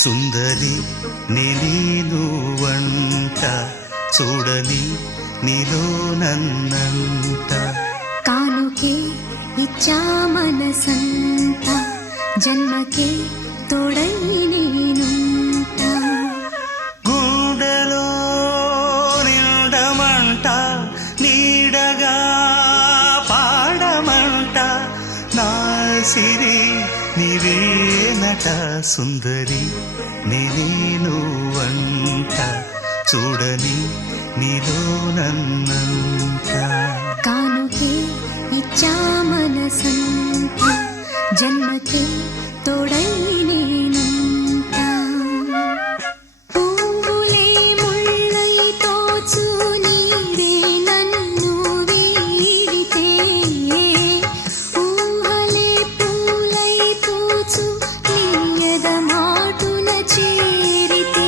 సుందరి నేను వంట చూడని నీలో నన్నంట కానుకే ఇచ్చా మనసంత జన్మకే తోడై నేనుంటా గుండెలో నిండమంట నీడగా పాడమంట నా సిరి నీవేనట సుందరి నేను వంట చూడని నీలో నన్నంట కానుకే ఇచ్చా మనసంత జన్మకే తోడై నేనుంటా పువ్వులే ముళ్ళై తోచు నీవే నన్ను వీడితే ఊహలే పూలై పూచు నీయద మాటున చేరితే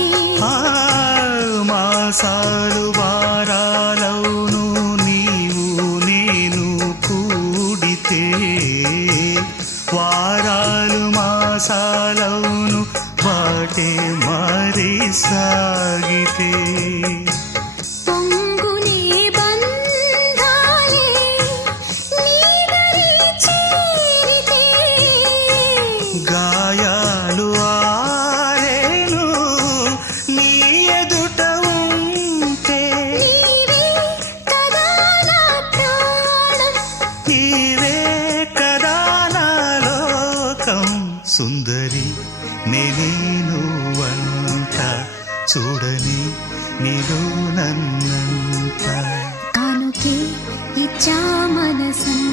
మాసాలు వారాలవును నీవు నేను కూడితే వారాలు మాసాలవును వాటే మారి సాగితే పొంగునే బంధాలే నీదరి చేరితే గాయాలు ఆరేను నీ ఎదుట ఉంటే నీవే కదా నా ప్రాణం నీవే కదా నా లోకం సుందరి నేను వంట చూడని నీలో నన్నంట కానుకే ఇచ్చా మనసంత